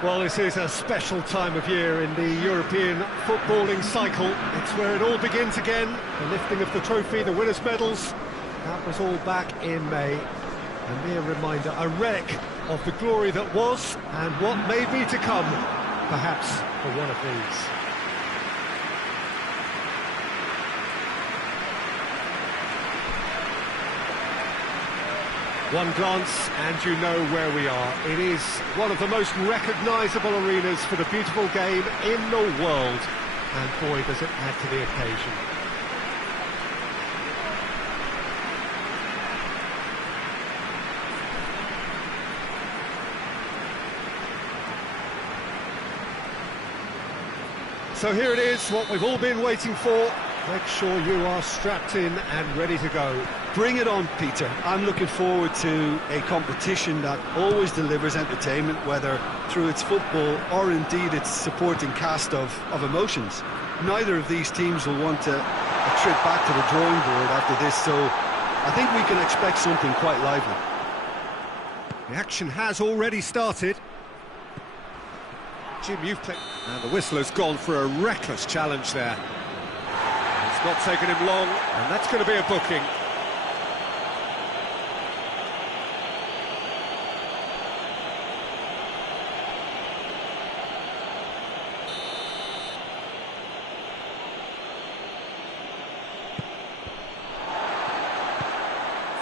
Well, this is a special time of year in the European footballing cycle. It's where it all begins again. The lifting of the trophy, the winners' medals. That was all back in May. A mere reminder, a wreck of the glory that was and what may be to come, perhaps for one of these. One glance and you know where we are. It is one of the most recognisable arenas for the beautiful game in the world. And boy, does it add to the occasion. So here it is, what we've all been waiting for. Make sure you are strapped in and ready to go. Bring it on, Peter. I'm looking forward to a competition that always delivers entertainment, whether through its football or indeed its supporting cast of emotions. Neither of these teams will want a trip back to the drawing board after this, so I think we can expect something quite lively. The action has already started. Jim, you've played... And the whistler's gone for a reckless challenge there. It's not taken him long, and that's going to be a booking.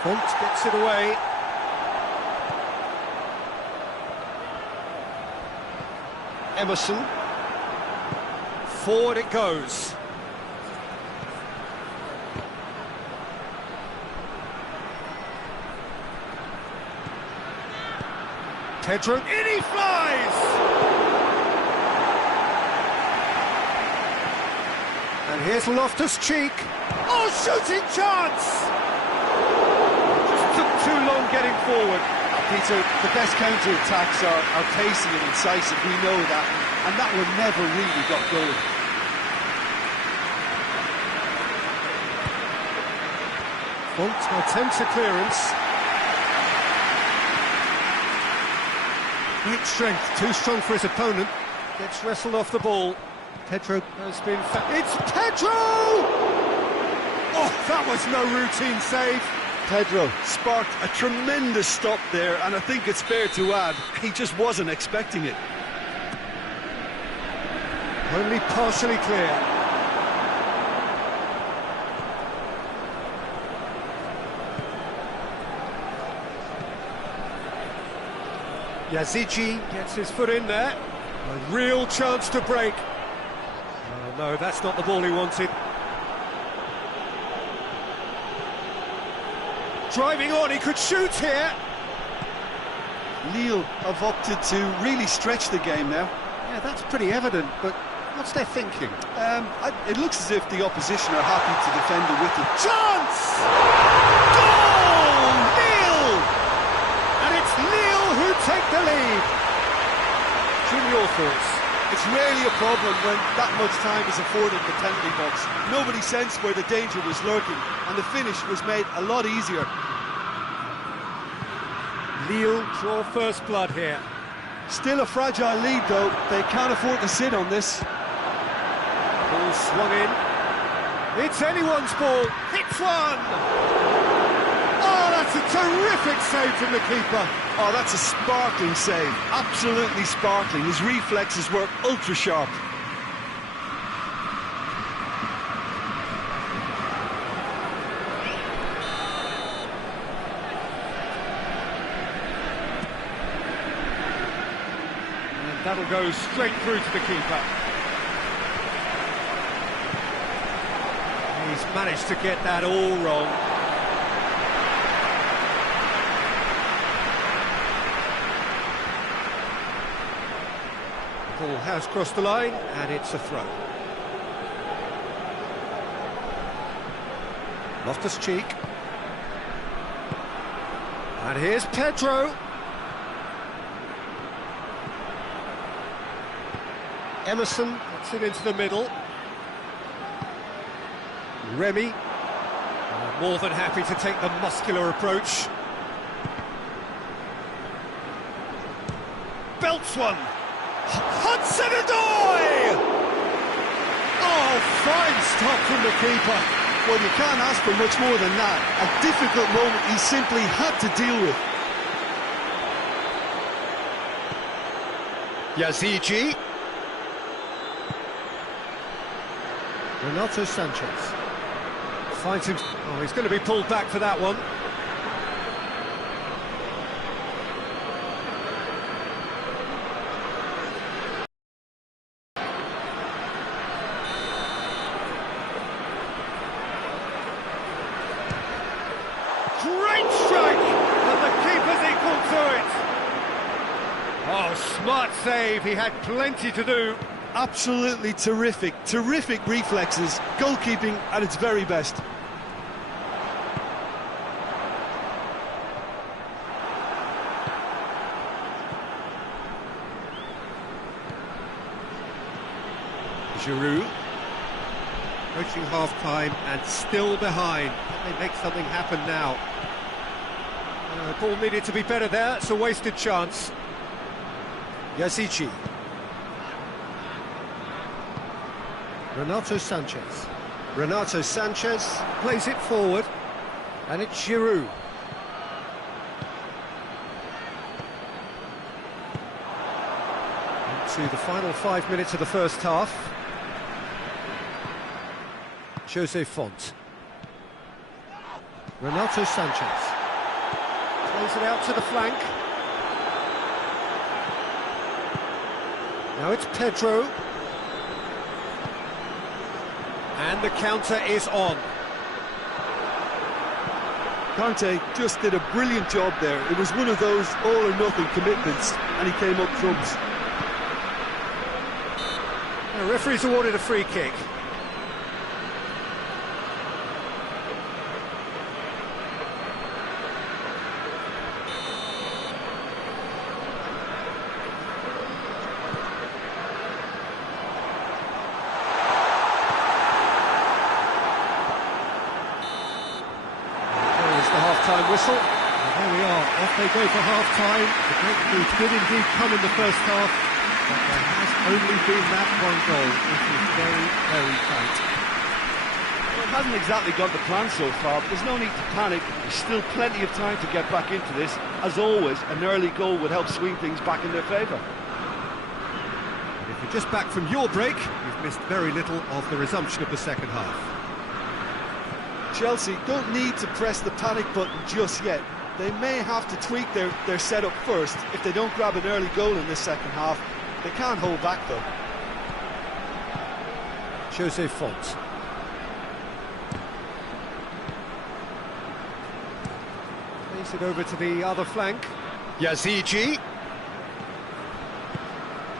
Font gets it away. Emerson. Forward it goes. Pedro, in he flies! And here's Loftus-Cheek. Oh, shooting chance! Just took too long getting forward. Peter, the best counter-attacks are pacey and incisive, we know that, and that one never really got going. Font attempts a clearance. Great strength, too strong for his opponent. Gets wrestled off the ball. Pedro has been... It's Pedro! Oh, that was no routine save. Pedro sparked a tremendous stop there, and I think it's fair to add, he just wasn't expecting it. Only partially clear. Yazici gets his foot in there. A real chance to break. Oh, no, that's not the ball he wanted. Driving on, he could shoot here. Lille have opted to really stretch the game now. Yeah, that's pretty evident, but what's their thinking? It looks as if the opposition are happy to defend it with it. Chance! Goal! Lille! And it's Lille who take the lead. Jim, your thoughts? It's rarely a problem when that much time is afforded in the penalty box. Nobody sensed where the danger was lurking, and the finish was made a lot easier. Lille draw first blood here. Still a fragile lead, though. They can't afford to sit on this. Ball swung in. It's anyone's ball. Hits one! Oh, that's a terrific save from the keeper. Oh, that's a sparkling save. Absolutely sparkling. His reflexes were ultra-sharp. That'll go straight through to the keeper. He's managed to get that all wrong. The ball has crossed the line, and it's a throw. Loftus-Cheek. And here's Pedro. Emerson gets it into the middle. Remy, more than happy to take the muscular approach. Belts one. Hudson-Odoi! Oh, fine stop from the keeper. Well, you can't ask for much more than that. A difficult moment he simply had to deal with. Yazigi. Renato Sanchez. Finds him... Oh, he's going to be pulled back for that one. Great strike! And the keeper's equal to it! Oh, smart save, he had plenty to do. Absolutely terrific reflexes, goalkeeping at its very best. Giroud. Approaching half-time and still behind. Can they make something happen now? The ball needed to be better there, it's a wasted chance. Yazici. Renato Sanchez. Renato Sanchez plays it forward, and it's Giroud. Into the final 5 minutes of the first half. Jose Font. Renato Sanchez. Plays it out to the flank. Now it's Pedro. And the counter is on. Conte just did a brilliant job there. It was one of those all-or-nothing commitments, and he came up trumps. The referee's awarded a free kick. Half-time whistle. And there we are, off they go for half-time. The breakthrough did indeed come in the first half, but there has only been that one goal. It is very, very tight. Well, it hasn't exactly gone to plan so far, but there's no need to panic. There's still plenty of time to get back into this. As always, an early goal would help swing things back in their favour. And if you're just back from your break, you've missed very little of the resumption of the second half. Chelsea don't need to press the panic button just yet. They may have to tweak their setup first. If they don't grab an early goal in this second half, they can't hold back though. Jose Font. Plays it over to the other flank. Yazigi.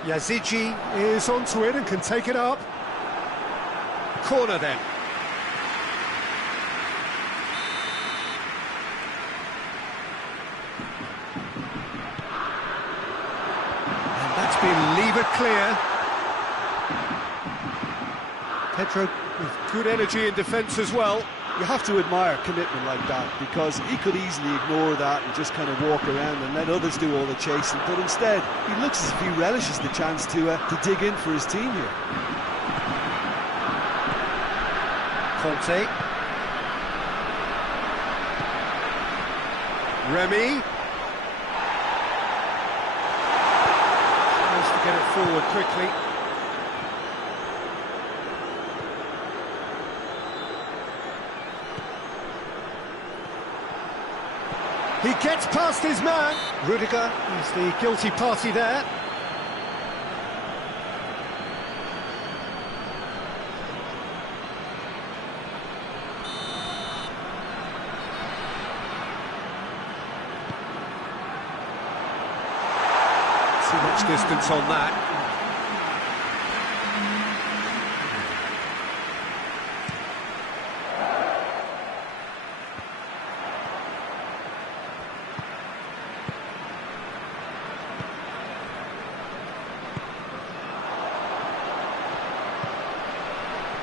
Yazigi is onto it and can take it up. Corner then. Been levered clear. Pedro with good energy in defence as well. You have to admire commitment like that, because he could easily ignore that and just kind of walk around and let others do all the chasing, but instead he looks as if he relishes the chance to dig in for his team here. Conte. Remy. Get it forward quickly. He gets past his man. Rudiger is the guilty party there. Too much distance on that.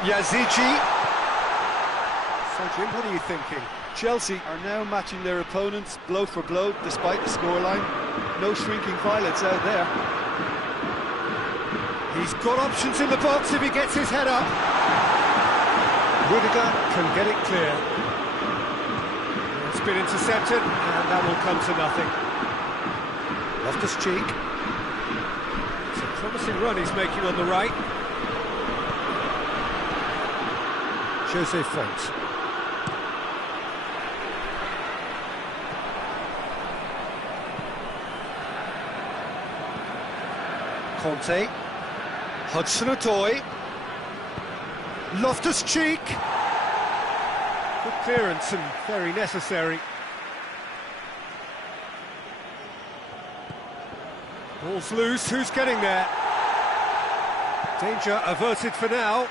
Yazici. So Jim, what are you thinking? Chelsea are now matching their opponents blow for blow despite the scoreline. No shrinking violets out there. He's got options in the box if he gets his head up. Rudiger can get it clear. It's been intercepted, and that will come to nothing. Loftus-Cheek. It's a promising run he's making on the right. Jose Font. Conte. Hudson-Odoi. Loftus-Cheek. Good clearance and very necessary. Ball's loose, who's getting there? Danger averted for now.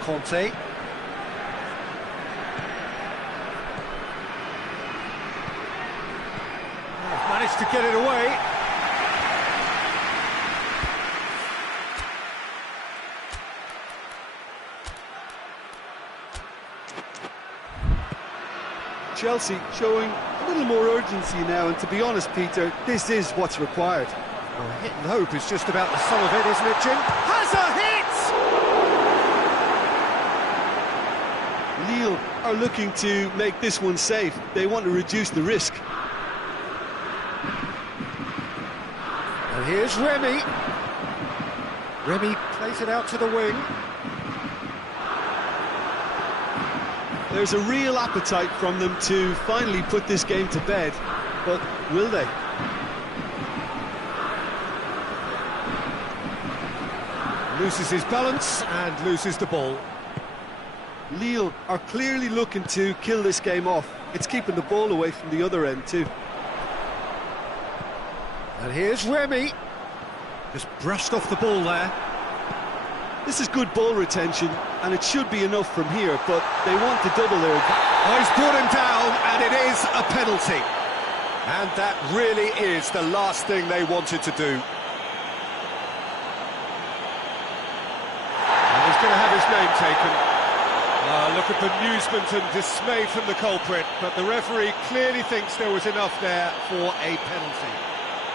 Conte. Managed to get it away. Chelsea showing a little more urgency now, and to be honest, Peter, this is what's required. Well, hit and hope is just about the sum of it, isn't it, Jim? Has a hit! Lille are looking to make this one safe. They want to reduce the risk. And here's Remy. Remy plays it out to the wing. There's a real appetite from them to finally put this game to bed, but will they? Loses his balance and loses the ball. Lille are clearly looking to kill this game off. It's keeping the ball away from the other end too. And here's Remy. Just brushed off the ball there. This is good ball retention, and it should be enough from here, but they want to double their... Oh, he's brought him down, and it is a penalty. And that really is the last thing they wanted to do. And he's going to have his name taken. Look at the amusement and dismay from the culprit, but the referee clearly thinks there was enough there for a penalty.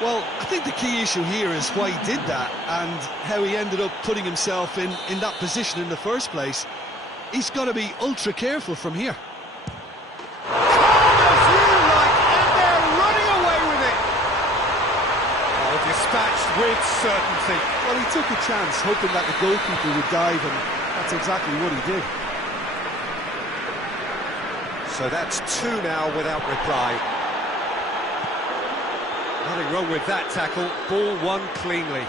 Well, I think the key issue here is why he did that and how he ended up putting himself in that position in the first place. He's got to be ultra careful from here. Calm as you like, and they're running away with it. Oh, dispatched with certainty. Well, he took a chance, hoping that the goalkeeper would dive, and that's exactly what he did. So that's two now without reply. Nothing wrong with that tackle, ball won cleanly.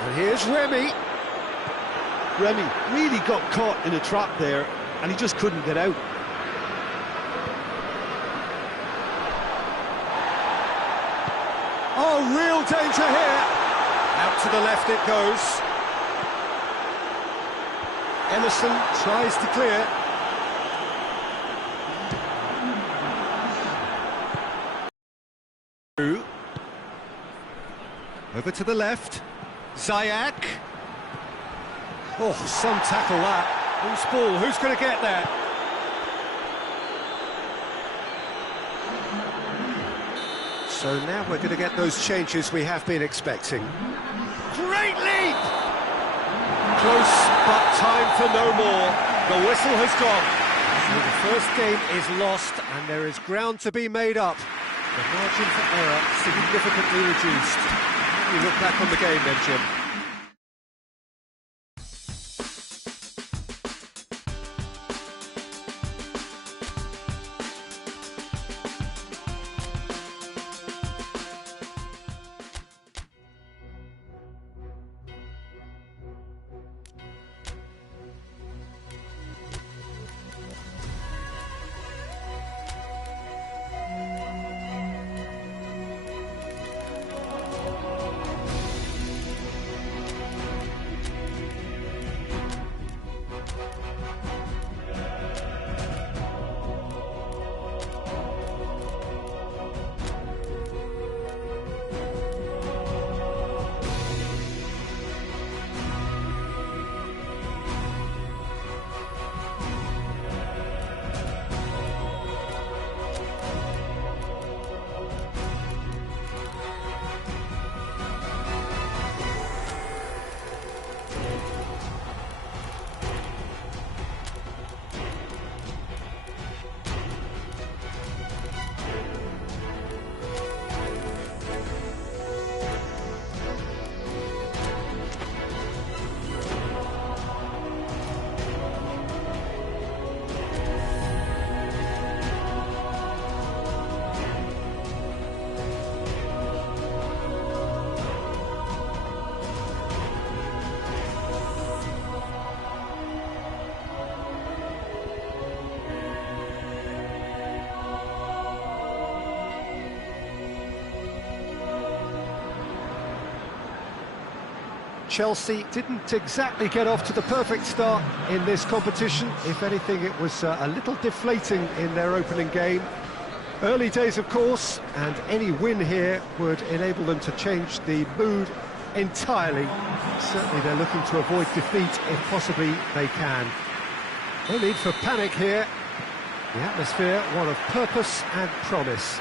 And here's Remy. Remy really got caught in a trap there, and he just couldn't get out. Oh, real danger here. Out to the left it goes. Emerson tries to clear. Over to the left, Ziyech. Oh, some tackle that. Who's ball? Who's going to get there? So now we're going to get those changes we have been expecting. Great leap! Close, but time for no more. The whistle has gone. So the first game is lost, and there is ground to be made up. The margin for error significantly reduced. You look back on the game then, Jim. Chelsea didn't exactly get off to the perfect start in this competition. If anything, it was a little deflating in their opening game. Early days, of course, and any win here would enable them to change the mood entirely. Certainly they're looking to avoid defeat if possibly they can. No need for panic here. The atmosphere, one of purpose and promise.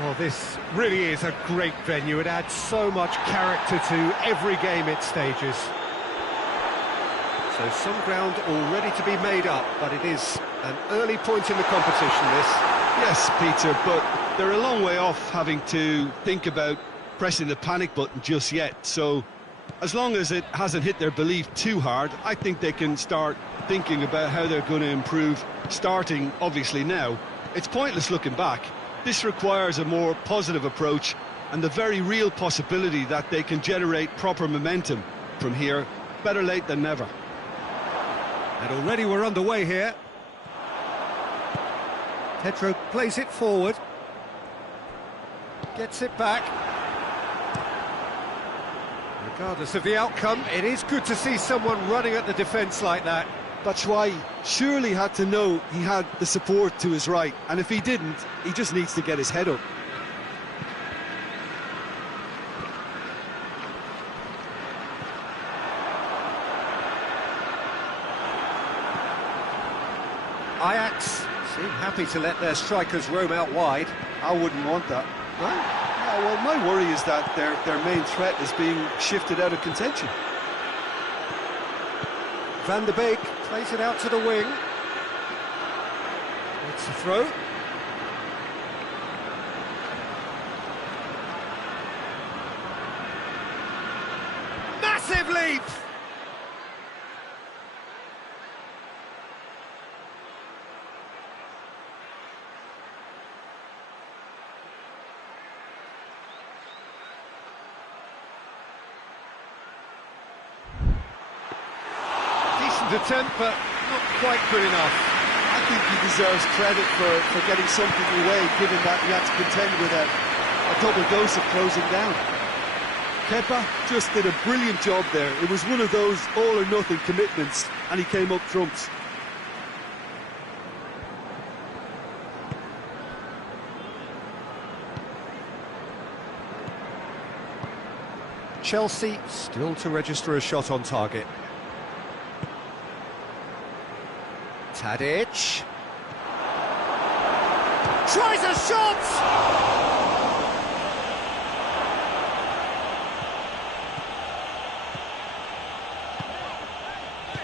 Well, this really is a great venue. It adds so much character to every game it stages. So some ground all ready to be made up, but it is an early point in the competition, this. Yes, Peter, but they're a long way off having to think about pressing the panic button just yet. So as long as it hasn't hit their belief too hard, I think they can start thinking about how they're going to improve, starting, obviously, now. It's pointless looking back. This requires a more positive approach and the very real possibility that they can generate proper momentum from here. Better late than never. And already we're underway here. Pedro plays it forward. Gets it back. Regardless of the outcome, it is good to see someone running at the defence like that. Batshuayi surely had to know he had the support to his right, and if he didn't, he just needs to get his head up. Ajax seem happy to let their strikers roam out wide. I wouldn't want that. No? Yeah, well, my worry is that their main threat is being shifted out of contention. Van der Beek plays it out to the wing. It's a throw. Massive leap! Attempt, but not quite good enough. I think he deserves credit for getting something away, given that he had to contend with a double dose of closing down. Kepa just did a brilliant job there. It was one of those all-or-nothing commitments, and he came up trumps. Chelsea still to register a shot on target. Tadic tries a shot!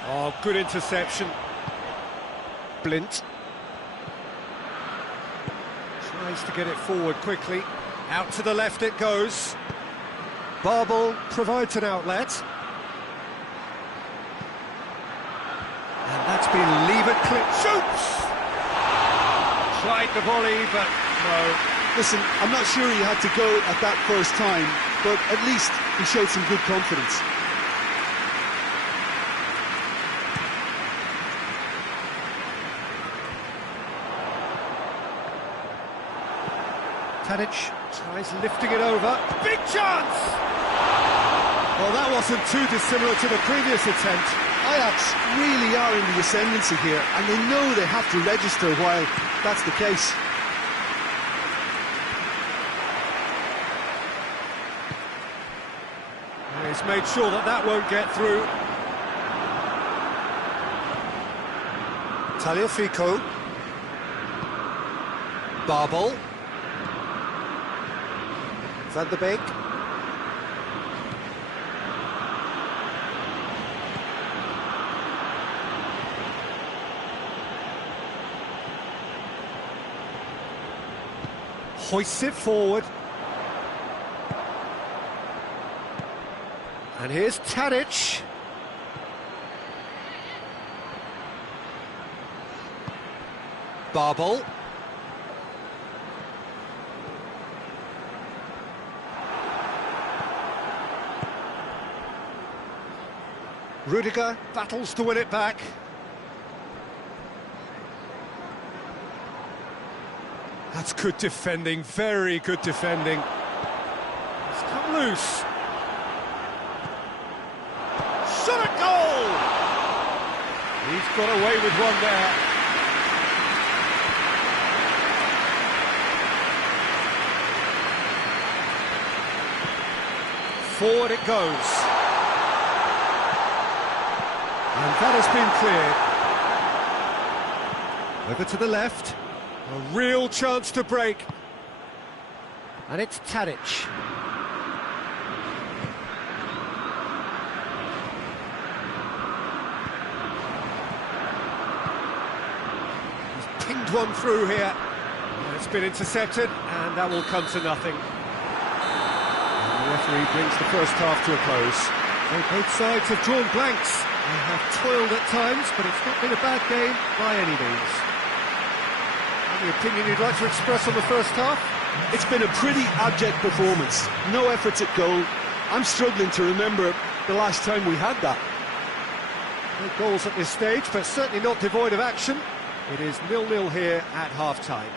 Oh, good interception. Blint tries to get it forward quickly. Out to the left it goes. Barbel provides an outlet. And that's been levered clear. Shoots! Tried the volley, but no. Listen, I'm not sure he had to go at that first time, but at least he showed some good confidence. Tadic tries lifting it over. Big chance! Well, that wasn't too dissimilar to the previous attempt. Ajax really are in the ascendancy here, and they know they have to register while that's the case. He's made sure that that won't get through. Tagliafico. Barbel. Van der Beek. Hoists it forward. And here's Tadic. Barbel. Rudiger battles to win it back. That's good defending, very good defending. It's come loose. He's got away with one there. Forward it goes. And that has been cleared. Over to the left. A real chance to break. And it's Tadic. He's pinged one through here. And it's been intercepted, and that will come to nothing. And the referee brings the first half to a close. So both sides have drawn blanks. They have toiled at times, but it's not been a bad game by any means. Any opinion you'd like to express on the first half? It's been a pretty abject performance. No efforts at goal. I'm struggling to remember the last time we had that. No goals at this stage, but certainly not devoid of action. It is 0-0 here at half-time.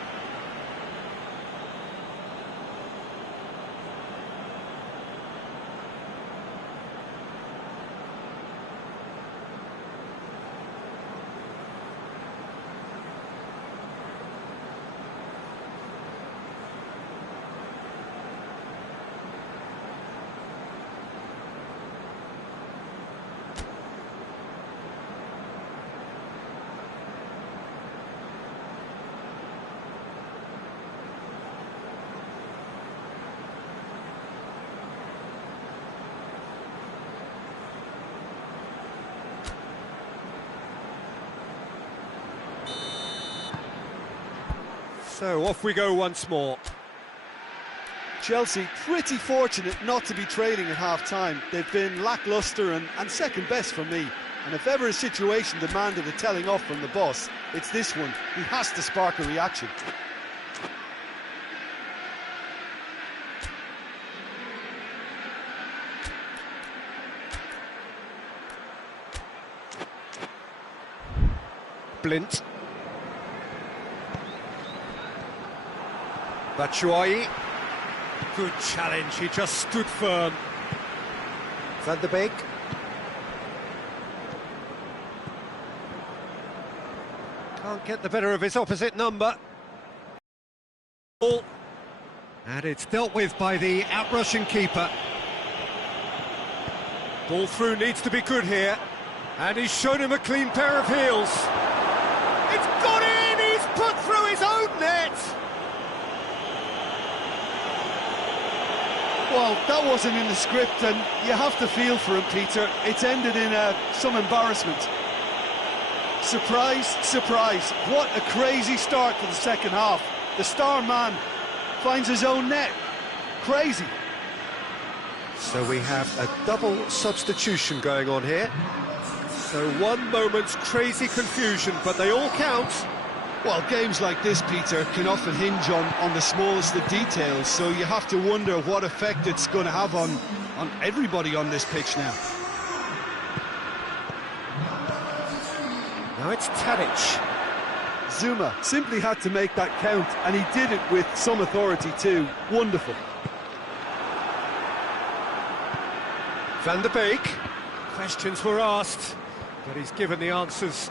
So off we go once more. Chelsea pretty fortunate not to be trailing at half-time. They've been lacklustre and second best for me. And if ever a situation demanded a telling off from the boss, it's this one. He has to spark a reaction. Blint. Batshuayi. Good challenge, he just stood firm. Van der Beek. Can't get the better of his opposite number. And it's dealt with by the outrushing keeper. Ball through needs to be good here. And he's shown him a clean pair of heels. It's got in! He's put through his own net! Well, that wasn't in the script, and you have to feel for him, Peter. It's ended in some embarrassment. Surprise, surprise. What a crazy start to the second half. The star man finds his own net. Crazy. So we have a double substitution going on here. So one moment's crazy confusion, but they all count. Well, games like this, Peter, can often hinge on the smallest of details, so you have to wonder what effect it's going to have on everybody on this pitch now. Now it's Tadic. Zuma simply had to make that count, and he did it with some authority too. Wonderful. Van der Beek. Questions were asked, but he's given the answers.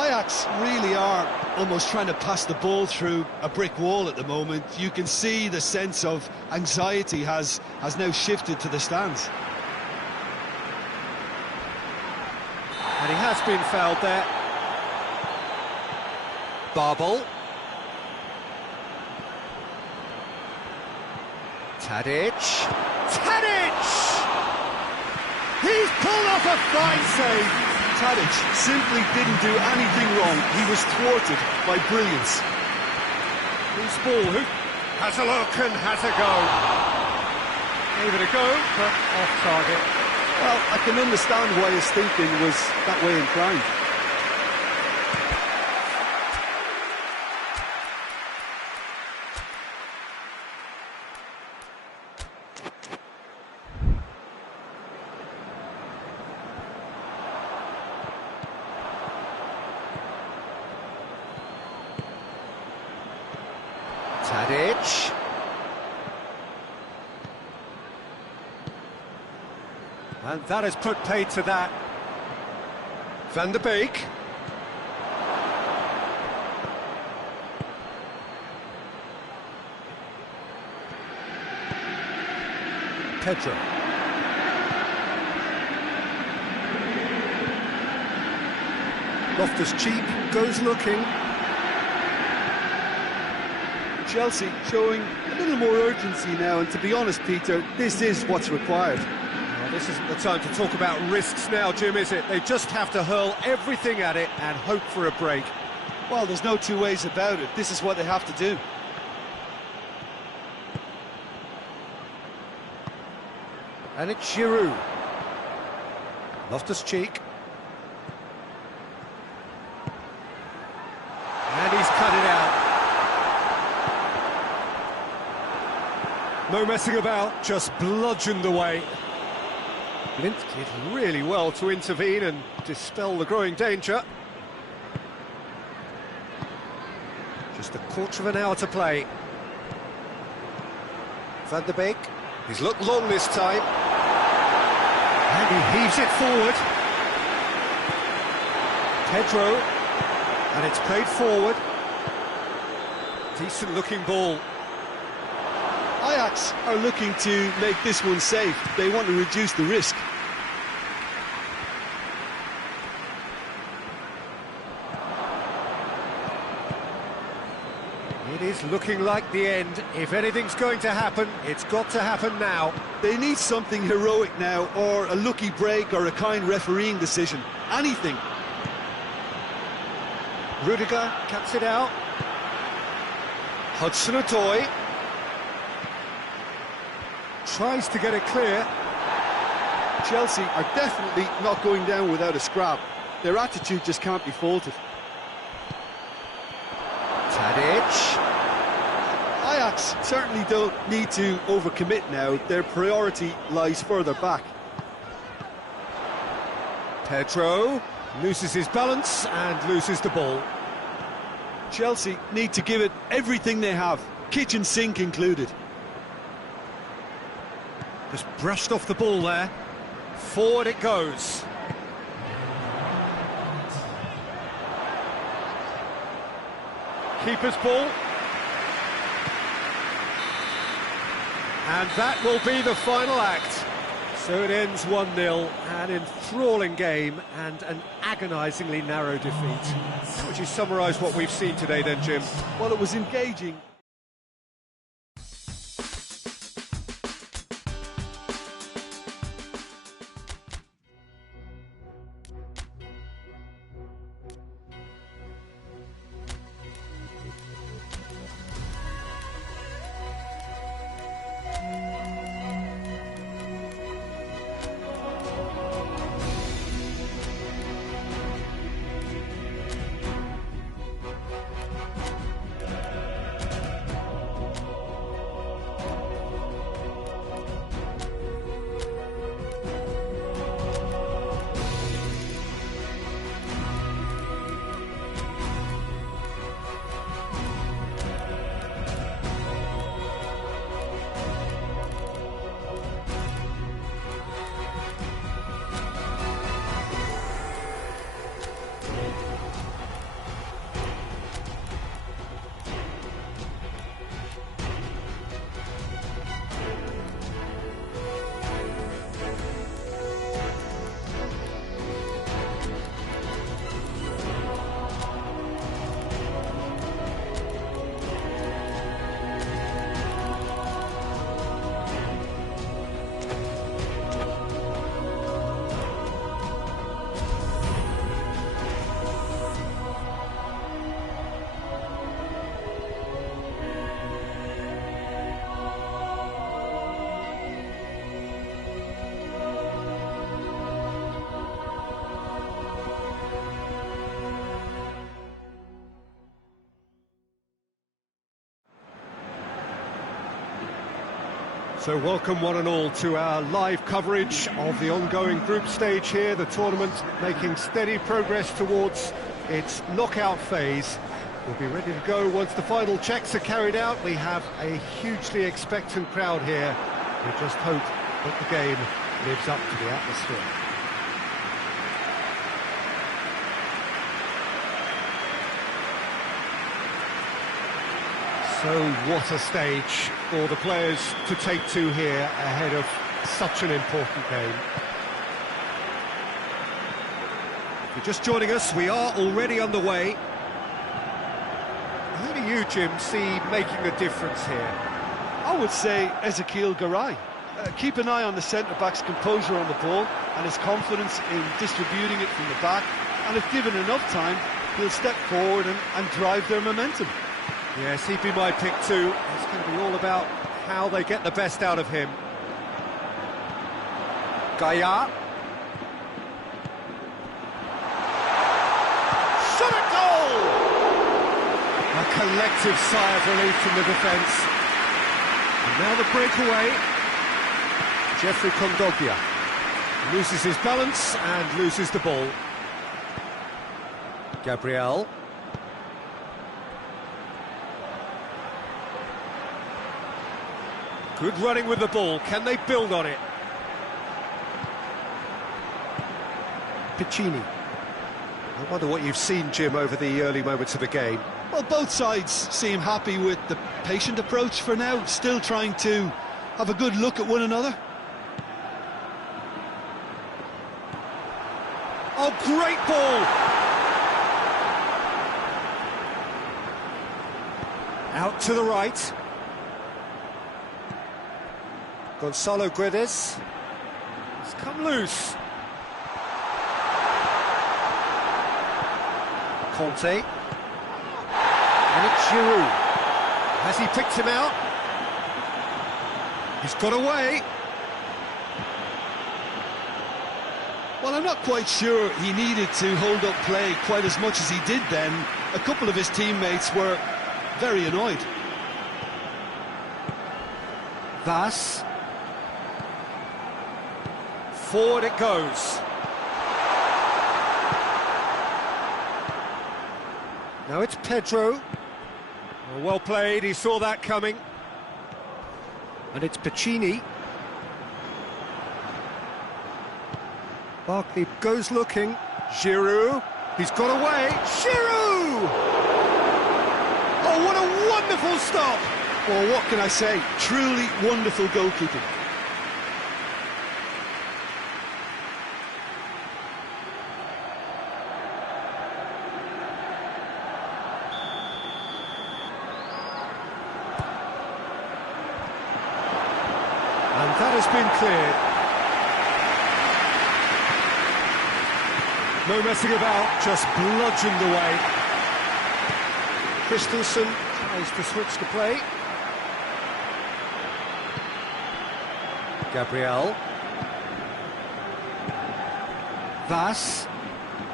Ajax really are almost trying to pass the ball through a brick wall at the moment. You can see the sense of anxiety has now shifted to the stands. And he has been fouled there. Barbel. Tadic. Tadic! He's pulled off a fine save. Tadic simply didn't do anything wrong. He was thwarted by brilliance. Who's ball? Who has a look and has a go? Gave it a go, but off target. Well, I can understand why his thinking was that way inclined. Tadic. And that has put paid to that. Van der Beek. Pedro. Loftus-Cheek goes looking. Chelsea showing a little more urgency now, and to be honest, Peter, this is what's required. Well, this isn't the time to talk about risks now, Jim, is it? They just have to hurl everything at it and hope for a break. Well, there's no two ways about it. This is what they have to do. And it's Giroud. Loftus-Cheek. And he's cut it out. No messing about, just bludgeoned away. Blind did really well to intervene and dispel the growing danger. Just a quarter of an hour to play. Van der Beek. He's looked long this time. And he heaves it forward. Pedro. And it's played forward. Decent looking ball. Ajax are looking to make this one safe. They want to reduce the risk. It is looking like the end. If anything's going to happen, it's got to happen now. They need something heroic now, or a lucky break, or a kind refereeing decision. Anything. Rudiger cuts it out. Hudson-Odoi tries to get it clear. Chelsea are definitely not going down without a scrap. Their attitude just can't be faulted. Tadic. Ajax certainly don't need to overcommit now. Their priority lies further back. Pedro loses his balance and loses the ball. Chelsea need to give it everything they have, kitchen sink included. Just brushed off the ball there. Forward it goes. Keeper's ball. And that will be the final act. So it ends 1-0, an enthralling game and an agonisingly narrow defeat. How would you summarise what we've seen today then, Jim? Well, it was engaging. So welcome one and all to our live coverage of the ongoing group stage here, the tournament making steady progress towards its knockout phase. We'll be ready to go once the final checks are carried out. We have a hugely expectant crowd here. We just hope that the game lives up to the atmosphere. So what a stage for the players to take to here ahead of such an important game. If you're just joining us, we are already underway. Who do you, Jim, see making a difference here? I would say Ezekiel Garay. Keep an eye on the centre-back's composure on the ball and his confidence in distributing it from the back, and if given enough time, he'll step forward and drive their momentum. Yes, he'd be my pick too. It's going to be all about how they get the best out of him. Gaia. Shot at goal! A collective sigh of relief from the defence. And now the breakaway. Jeffrey Kondogbia loses his balance and loses the ball. Gabriel. Good running with the ball. Can they build on it? Piccini. I wonder what you've seen, Jim, over the early moments of the game. Well, both sides seem happy with the patient approach for now, still trying to have a good look at one another. Oh, great ball! Out to the right. Gonzalo Guedes. It's come loose. Conte. And it's Giroud. Has he picked him out? He's got away. Well, I'm not quite sure he needed to hold up play quite as much as he did then. A couple of his teammates were very annoyed. Vas. Forward it goes. Now it's Pedro. Well played, he saw that coming. And it's Piccini. Barkley goes looking. Giroud. He's got away. Giroud! Oh, what a wonderful stop! Well, what can I say? Truly wonderful goalkeeping. And that has been cleared. No messing about, just bludgeoned away. Christensen tries to switch the play. Gabriel. Vas.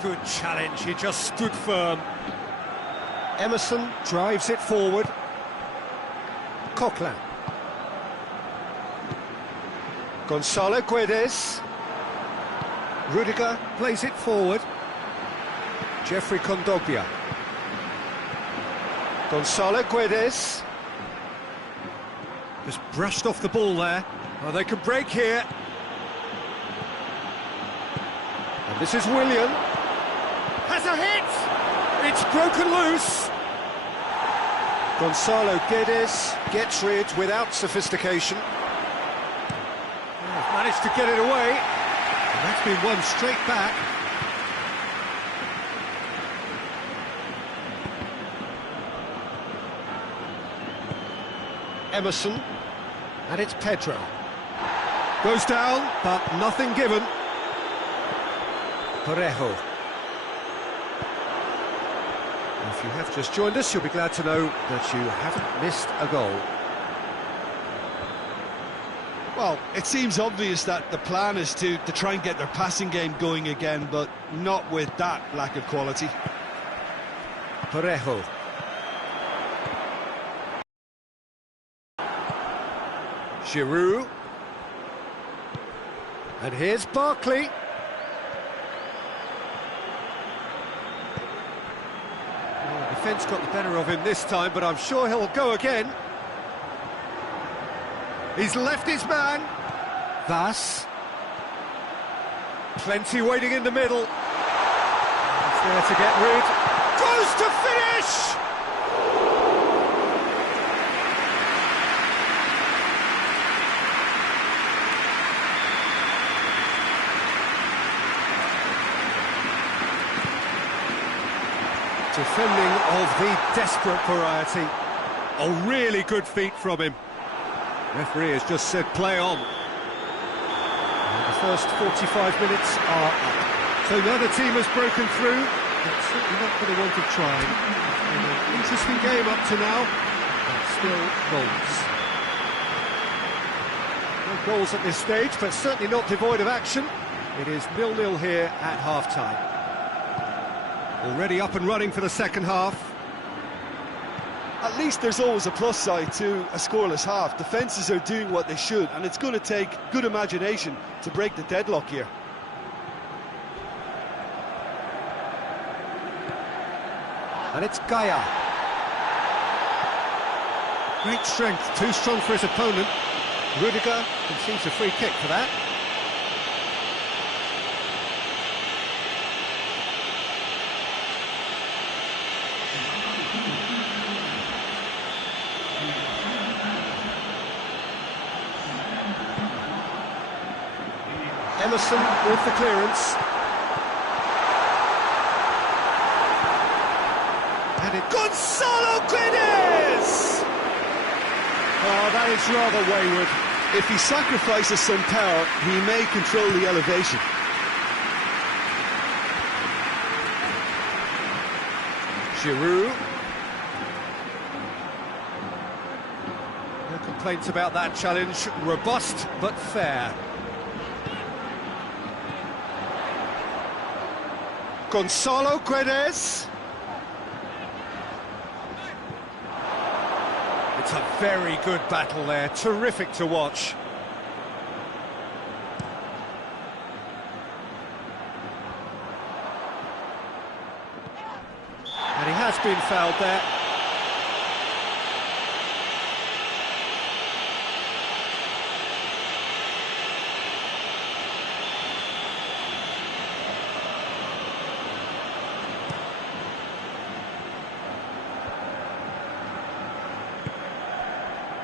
Good challenge, he just stood firm. Emerson drives it forward. Coquelin. Gonzalo Guedes. Rudiger plays it forward. Jeffrey Kondogbia. Gonzalo Guedes. Just brushed off the ball there. Oh, they can break here. And this is Willian. Has a hit! It's broken loose. Gonzalo Guedes gets rid without sophistication. Oh, managed to get it away. And that's been won straight back. Emerson. And it's Pedro. Goes down, but nothing given. Parejo. If you have just joined us, you'll be glad to know that you haven't missed a goal. Well, it seems obvious that the plan is to try and get their passing game going again, but not with that lack of quality. Parejo. Giroud. And here's Barkley. Well, the defence got the better of him this time, but I'm sure he'll go again. He's left his man. Vas. Plenty waiting in the middle. It's there to get rid. Goes to finish! Defending of the desperate variety. A really good feat from him. Referee has just said play on. And the first 45 minutes are up. So the other team has broken through. It's certainly not going to want to try. It's been an interesting game up to now, but still goals. No goals at this stage, but certainly not devoid of action. It is 0-0 here at half-time. Already up and running for the second half. At least there's always a plus side to a scoreless half. Defences are doing what they should, and it's going to take good imagination to break the deadlock here. And it's Gaia. Great strength, too strong for his opponent. Rudiger concedes a free kick for that. Emerson with the clearance. And it... Gonzalo Guedes! Oh, that is rather wayward. If he sacrifices some power, he may control the elevation. Giroud. No complaints about that challenge. Robust but fair. Gonzalo Guedes. It's a very good battle there, terrific to watch. And he has been fouled there.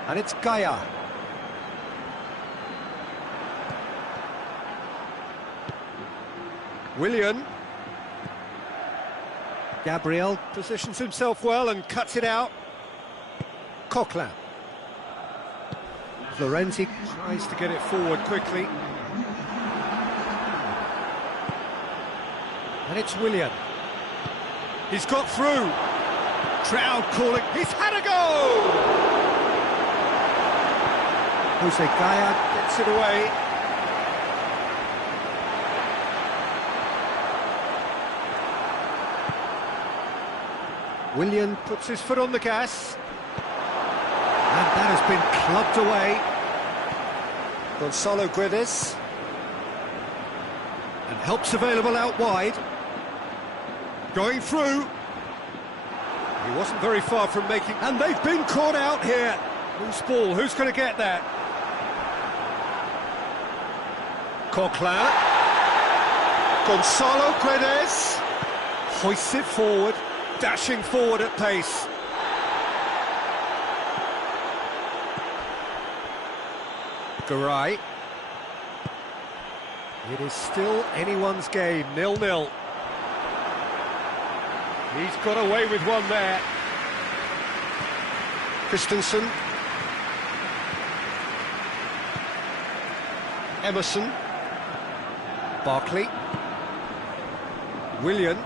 And it's Gaia. Willian. Gabriel positions himself well and cuts it out. Coquelin. Florenzi tries to get it forward quickly. And it's Willian. He's got through. Crowd calling. He's had a go! Jose Gaia gets it away. Willian puts his foot on the gas. And that has been clubbed away. Gonzalo Guedes. And help's available out wide. Going through. He wasn't very far from making... And they've been caught out here. Loose ball, who's going to get that? Coquelin. Gonzalo Guedes hoists it forward, dashing forward at pace. Garay. It is still anyone's game, 0-0. He's got away with one there. Christensen. Emerson. Barkley. Willian.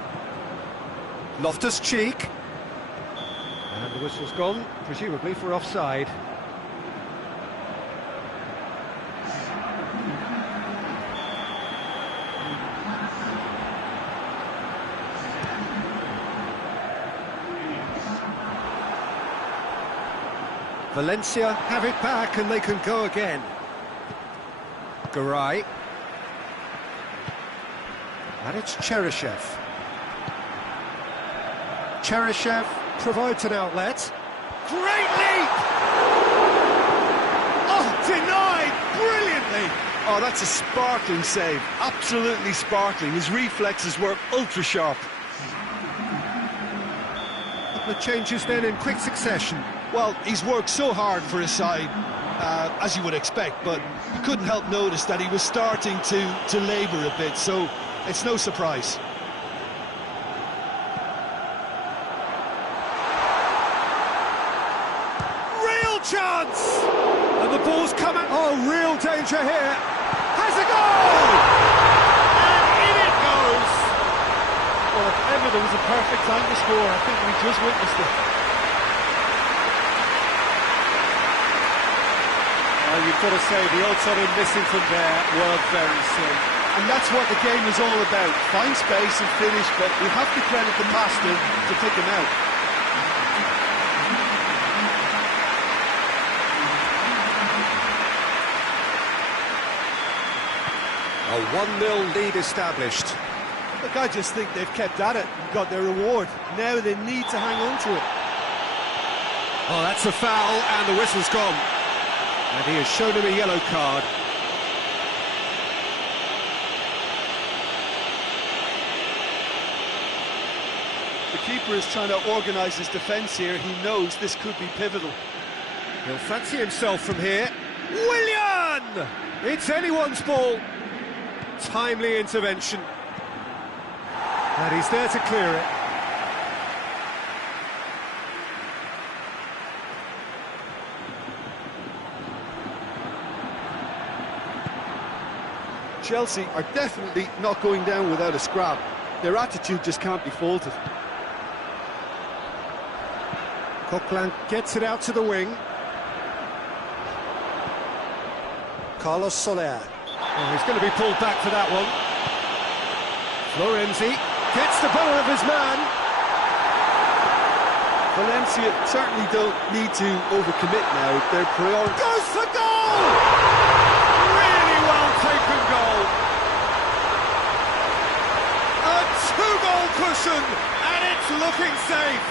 Loftus-Cheek. And the whistle's gone, presumably for offside. Valencia have it back and they can go again. Garay. And it's Cheryshev. Cheryshev provides an outlet. Great leap! Oh, denied brilliantly! Oh, that's a sparkling save. Absolutely sparkling. His reflexes were ultra sharp. The changes then in quick succession. Well, he's worked so hard for his side, as you would expect, but you couldn't help notice that he was starting to labour a bit, so it's no surprise. Real chance! And the ball's coming. Oh, real danger here. Has a goal! And in it goes! Well, if ever there was a perfect time to score, I think we just witnessed it. Well, you've got to say, the odds on him missing from there were very slim. And that's what the game is all about. Find space and finish, but we have to credit the master to pick him out. A 1-0 lead established. Look, I just think they've kept at it and got their reward. Now they need to hang on to it. Oh, that's a foul, and the whistle's gone. And he has shown him a yellow card. The keeper is trying to organise his defence here. He knows this could be pivotal. He'll fancy himself from here. Willian! It's anyone's ball. Timely intervention. And he's there to clear it. Chelsea are definitely not going down without a scrap. Their attitude just can't be faulted. Coquelin gets it out to the wing. Carlos Soler. Oh, he's going to be pulled back for that one. Florenzi gets the better of his man. Valencia certainly don't need to overcommit now. Their priority Goes for goal! Really well taken goal. A 2-goal cushion, and it's looking safe.